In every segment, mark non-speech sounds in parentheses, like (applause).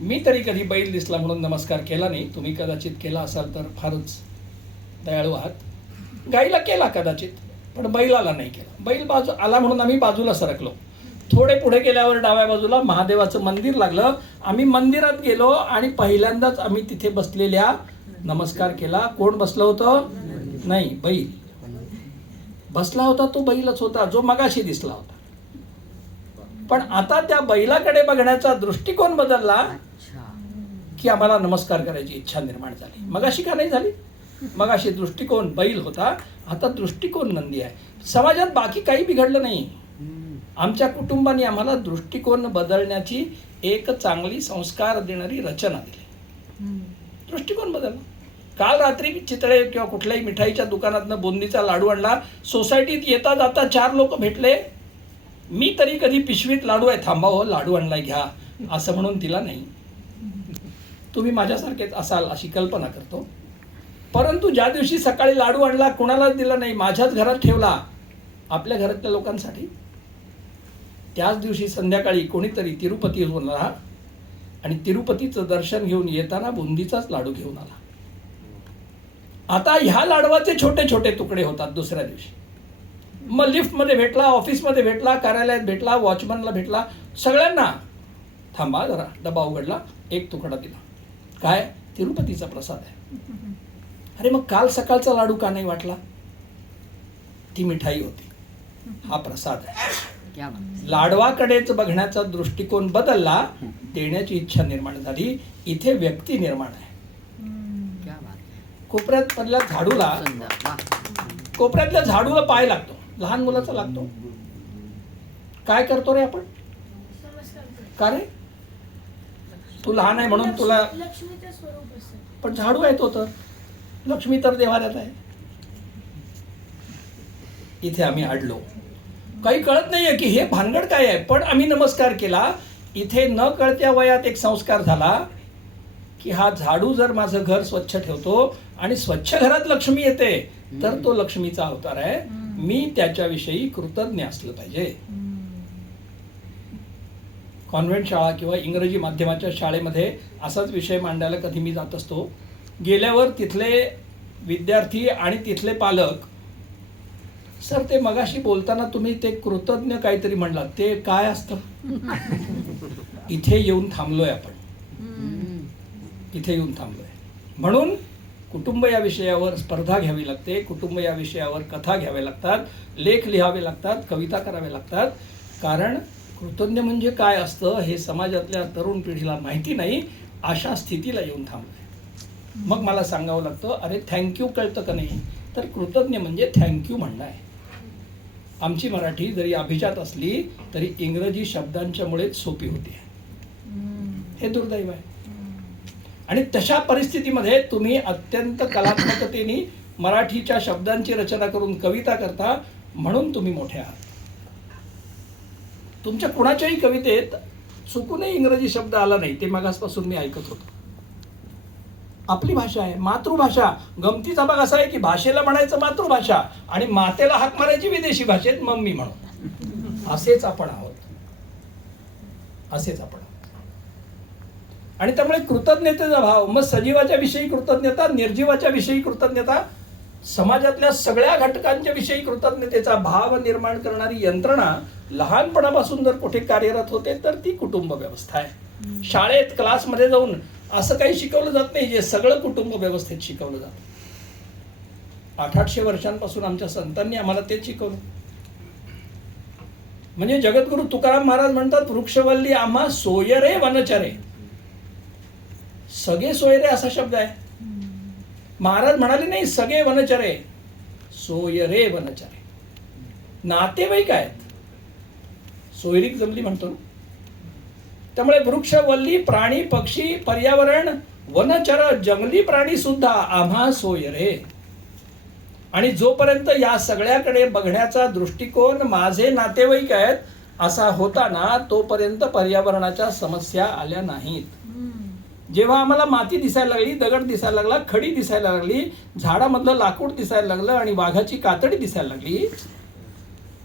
मी तरी कधी बैल दिसला म्हणून नमस्कार केला नाही. तुम्ही कदाचित केला असाल तर फारच दयाळू आहात. गाईला केला कदाचित पण बैलाला नाही केला. बैल बाजू आला म्हणून आम्ही बाजूला सरकलो. थोडे पुढे गेल्यावर डाव्या बाजूला महादेवाचं मंदिर लागलं. आम्ही मंदिरात गेलो आणि पहिल्यांदाच आम्ही तिथे बसलेल्या नमस्कार केला. कोण बसलं होतं? नाही बैल. बसला होता तो बैलच होता जो मगाशी दिसला होता. पण आता त्या बैलाकडे बघण्याचा दृष्टिकोन बदलला की आम्हाला नमस्कार करायची इच्छा निर्माण झाली. मगाशी का नाही झाली? मगाशी दृष्टिकोन बैल होता आता दृष्टिकोन नंदी आहे. समाजात बाकी काही बिघडलं नाही. आमच्या कुटुंबाने आम्हाला दृष्टिकोन बदलण्याची एक चांगली संस्कार देणारी रचना दिली. दृष्टिकोन बदलला. काल रात्री चितळे किंवा कुठल्याही मिठाईच्या दुकानातनं बुंदीचा लाडू आणला. सोसायटीत येता जाता चार लोक भेटले. मी तरी कधी पिशवीत लाडू आहे थांबा हो लाडू आणलाय घ्या असं म्हणून तिला नाही. तुम्ही माझ्यासारखेच असाल अशी कल्पना करतो. परंतु ज्या दिवशी सकाळी लाडू आणला कुणालाच दिला नाही माझ्याच घरात ठेवला आपल्या घरातल्या लोकांसाठी त्याच दिवशी संध्याकाळी कोणीतरी तिरुपतीहून आला आणि तिरुपतीचं दर्शन घेऊन येताना बुंदीचाच लाडू घेऊन आला. आता ह्या लाडवाचे छोटे छोटे तुकडे होतात दुसऱ्या दिवशी. मग लिफ्टमध्ये भेटला ऑफिसमध्ये भेटला कार्यालयात भेटला वॉचमनला भेटला सगळ्यांना थांबा जरा डबा उघडला एक तुकडा दिला. काय? तिरुपतीचा प्रसाद आहे. अरे मग काल सकाळचा लाडू का नाही वाटला? ती मिठाई होती. हा प्रसाद आहे. लाडवाकडेच बघण्याचा दृष्टिकोन बदलला देण्याची इच्छा निर्माण झाली इथे व्यक्ती निर्माण आहे. कोपऱ्यात मधल्या झाडूला कोपऱ्यातल्या झाडूला पाय लागतो. लहान मुलाचा लागतो. काय करतो रे आपण? का रे? तू लहान आहे म्हणून तुला पण झाडू आहे तो तर. लक्ष्मी तर देवाऱ्यात आहे. इथे आम्ही अडलो काही कळत नाहीये की हे भानगड काय आहे पण आम्ही नमस्कार केला. इथे न कळत्या वयात एक संस्कार झाला की हा झाडू जर माझं घर स्वच्छ ठेवतो आणि स्वच्छ घरात लक्ष्मी येते तर तो लक्ष्मीचा अवतार आहे. मी त्याच्याविषयी कृतज्ञ असलं पाहिजे. कॉन्व्हेंट शाळा किंवा इंग्रजी माध्यमाच्या शाळेमध्ये असाच विषय मांडायला कधी मी जात असतो. गेल्यावर तिथले विद्यार्थी आणि तिथले पालक सर ते मगाशी बोलताना तुम्ही ते कृतज्ञ काहीतरी म्हणलात ते काय असतं? (laughs) इथे येऊन थांबलोय आपण. इथे येऊन थांबलोय. म्हणून कुटुंब या विषयावर स्पर्धा घ्यावी लागते कुटुंब या विषयावर कथा घ्याव्या लागतात लेख लिहावे लागतात कविता कराव्या लागतात. कारण कृतज्ञ म्हणजे काय असतं हे समाजातल्या तरुण पिढीला माहिती नाही अशा स्थितीला येऊन थांबलोय मग मला सांगावं लागतं अरे थँक्यू कळतं का नाही? तर कृतज्ञ म्हणजे थँक्यू म्हणणं आहे. आमची मराठी जरी अभिजात असली तरी इंग्रजी शब्दांच्यामुळेच सोपी होती. हे दुर्दैव आहे. आणि तशा परिस्थितीमध्ये तुम्ही अत्यंत कलात्मकतेने मराठीच्या शब्दांची रचना करून कविता करता म्हणून तुम्ही मोठे आहात. तुमच्या कुणाच्याही कवितेत चुकूनही इंग्रजी शब्द आला नाही ते मागासपासून मी ऐकत होतो. आपली भाषा आहे मातृभाषा. गमतीचा भाग असा आहे की भाषेला म्हणायचं मातृभाषा आणि मातेला हाक मारायची विदेशी भाषेत मम्मी म्हणून. असेच आपण आहोत. असेच आपण आहोत. आणि त्यामुळे कृतज्ञतेचा भाव मग सजीवाच्या विषयी कृतज्ञता निर्जीवाच्या विषयी कृतज्ञता समाजातल्या सगळ्या घटकांच्या विषयी कृतज्ञतेचा भाव निर्माण करणारी यंत्रणा लहानपणापासून जर कुठे कार्यरत होते तर ती कुटुंब व्यवस्था आहे. शाळेत क्लासमध्ये जाऊन असं काही शिकवलं जात नाही जे सगळं कुटुंब व्यवस्थेत शिकवलं जातं. आठ आठशे वर्षांपासून आमच्या संतांनी आम्हाला तेच शिकवलं. म्हणजे जगद्गुरु तुकाराम महाराज म्हणतात वृक्षवल्ली आम्हा सोयरे वनचरे. सगळे सोयरे असा शब्द आहे. महाराज म्हणाले नाही सगळे वनचरे सोयरे वनचरे. नातेवाईक आहेत. सोयरीक जमली म्हणतो. त्यामुळे वृक्ष वल्ली प्राणी पक्षी पर्यावरण वनचर जंगली प्राणी सुद्धा आम्हा सोयरे. आणि जोपर्यंत या सगळ्याकडे बघण्याचा दृष्टिकोन माझे नातेवाईक आहेत असा होताना तोपर्यंत पर्यावरणाच्या समस्या आल्या नाहीत. जेव्हा आम्हाला माती दिसायला लागली दगड दिसायला लागला खडी दिसायला लागली झाडामधलं लाकूड दिसायला लागलं आणि वाघाची कातडी दिसायला लागली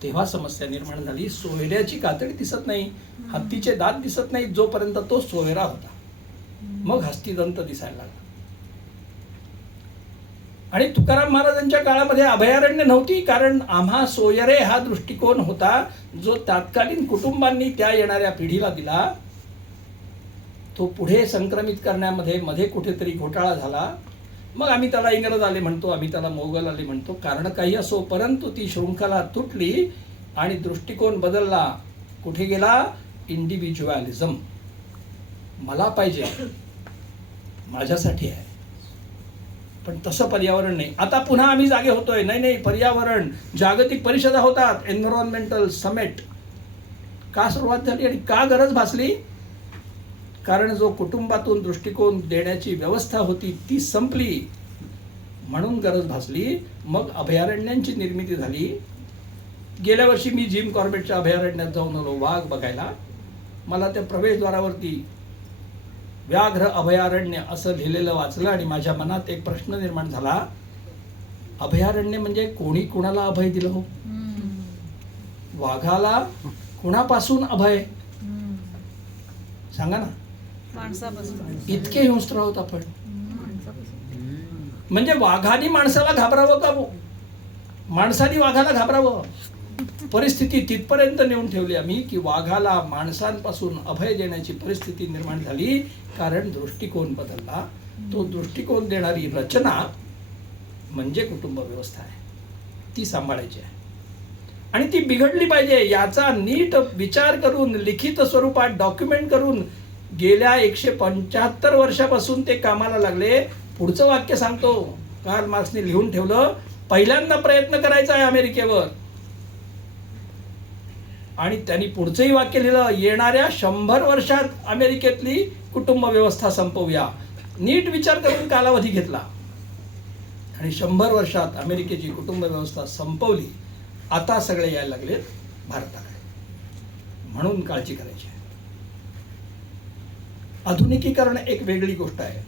तेव्हा समस्या निर्माण झाली. सोयऱ्याची कातडी दिसत नाही हत्तीचे दात दिसत नाही जोपर्यंत तो सोयरा होता. मग हस्तिदंत दिसायला लागला. आणि तुकाराम महाराजांच्या काळामध्ये अभयारण्य नव्हती कारण आम्हा सोयरे हा दृष्टिकोन होता जो तात्कालीन कुटुंबांनी त्या येणाऱ्या पिढीला दिला. तो पुढे संक्रमित करण्यामध्ये मध्ये कुठेतरी घोटाळा झाला. मग आम्ही त्याला इंग्रज आले म्हणतो आम्ही त्याला मोगल आले म्हणतो. कारण काही असो परंतु ती शृंखला तुटली आणि दृष्टिकोन बदलला. कुठे गेला? इंडिव्हिज्युअलिझम मला पाहिजे. माझ्यासाठी आहे. पण तसं पर्यावरण नाही. आता पुन्हा आम्ही जागे होतोय. नाही नाही पर्यावरण. जागतिक परिषदा होतात. एन्व्हायरमेंटल समेट का सुरुवात झाली आणि का गरज भासली? कारण जो कुटुंबातून दृष्टिकोन देण्याची व्यवस्था होती ती संपली. म्हणून गरज भासली. मग अभयारण्यांची निर्मिती झाली. गेल्या वर्षी मी जिम कॉर्बेटच्या अभयारण्यात जाऊन आलो वाघ बघायला. मला त्या प्रवेशद्वारावरती व्याघ्र अभयारण्य असं लिहिलेलं वाचलं आणि माझ्या मनात एक प्रश्न निर्माण झाला. अभयारण्य म्हणजे कोणी कुणाला अभय दिलं हो? वाघाला कुणापासून अभय? सांगा ना. इतके हिंस्त्र आहोत आपण. म्हणजे वाघाने माणसाला घाबरावं का हो? माणसाने वाघाला घाबरावं? परिस्थिती तिथपर्यंत नेऊन ठेवली आम्ही की वाघाला माणसांपासून अभय देण्याची परिस्थिती निर्माण झाली. कारण दृष्टिकोन बदलला. तो दृष्टिकोन देणारी रचना म्हणजे कुटुंब व्यवस्था आहे. ती सांभाळायची आहे. आणि ती बिघडली पाहिजे याचा नीट विचार करून लिखित स्वरूपात डॉक्युमेंट करून गेल्या एकशे पंच्याहत्तर वर्षापासून ते कामाला लागले. पुढचं वाक्य सांगतो. कार्ल मार्क्सने लिहून ठेवलं पहिल्यांदा प्रयत्न करायचा आहे अमेरिकेवर. आणि त्यांनी पुढचंही वाक्य लिहिलं येणाऱ्या शंभर वर्षात अमेरिकेतली कुटुंब व्यवस्था संपवूया. नीट विचार करून कालावधी घेतला. आणि शंभर वर्षात अमेरिकेची कुटुंब व्यवस्था संपवली. आता सगळे यायला लागले भारताकडे. म्हणून काळजी करायची आहे. आधुनिकीकरण एक वेगळी गोष्ट आहे.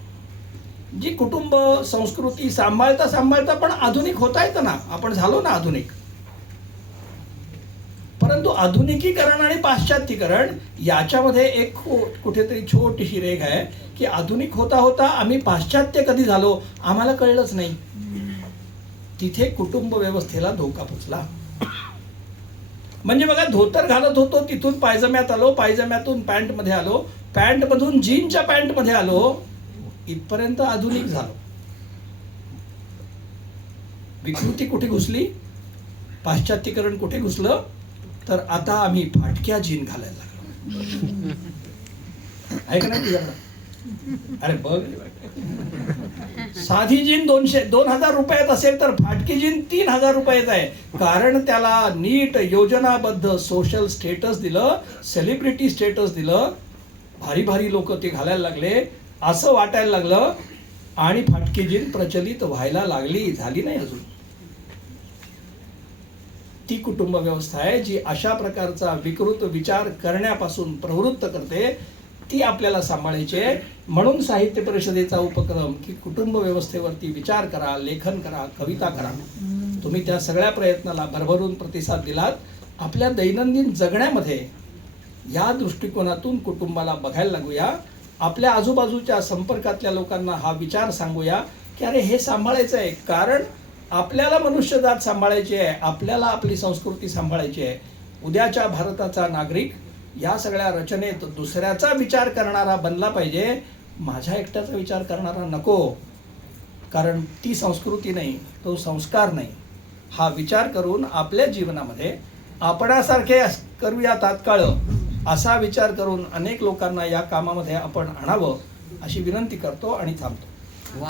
जी कुटुंब संस्कृती सांभाळता सांभाळता पण आधुनिक होता येतं ना. आपण झालो ना आधुनिक. परंतु आधुनिकीकरण आणि पाश्चात्यीकरण याच्यामध्ये एक कुठेतरी छोटीशी रेख आहे की आधुनिक होता होता आम्ही पाश्चात्य कधी झालो आम्हाला कळलंच नाही. तिथे कुटुंब व्यवस्थेला धोका पोचला. म्हणजे बघा धोतर घालत होतो तिथून पायजम्यात आलो पायजम्यातून पॅन्टमध्ये आलो पॅन्ट मधून जीनच्या पॅन्टमध्ये आलो इथपर्यंत आधुनिक झालो. विकृती कुठे घुसली? पाश्चात्यीकरण कुठे घुसलं? तर आता आम्ही फाटक्या जीन घालायला लागलो. ऐक तुझ्याकडं? अरे बघ. साधी जीन दोनशे दोन हजार रुपयात असेल तर फाटकी जीन तीन हजार रुपयात आहे. कारण त्याला नीट योजनाबद्ध सोशल स्टेटस दिलं सेलिब्रिटी स्टेटस दिलं भारी भारी लोक ते घालायला लागले. असं वाटायला लागलं आणि फाटकी जीन प्रचलित व्हायला लागली. झाली नाही अजून. ती कुटुंब व्यवस्था आहे जी अशा प्रकारचा विकृत विचार करण्यापासून प्रवृत्त करते. ती आपल्याला सांभाळायची आहे. म्हणून साहित्य परिषदेचा उपक्रम की कुटुंब व्यवस्थेवरती विचार करा लेखन करा कविता करा. तुम्ही त्या सगळ्या प्रयत्नाला भरभरून प्रतिसाद दिलात. आपल्या दैनंदिन जगण्यामध्ये या दृष्टिकोनातून कुटुंबाला बघायला लागूया. आपल्या आजूबाजूच्या संपर्कातल्या लोकांना हा विचार सांगूया की अरे हे सांभाळायचं आहे. कारण आपल्याला मनुष्यजात सांभाळायची आहे आपल्याला आपली संस्कृती सांभाळायची आहे. उद्याच्या भारताचा नागरिक या सगळ्या रचनेत दुसऱ्याचा विचार करणारा बनला पाहिजे. माझ्या एकट्याचा विचार करणारा नको. कारण ती संस्कृती नाही तो संस्कार नाही. हा विचार करून आपल्या जीवनामध्ये आपणासारखे अस- करूया तात्काळ. असा विचार करून अनेक लोकांना या कामामध्ये आपण आणावं अशी विनंती करतो आणि थांबतो. वा.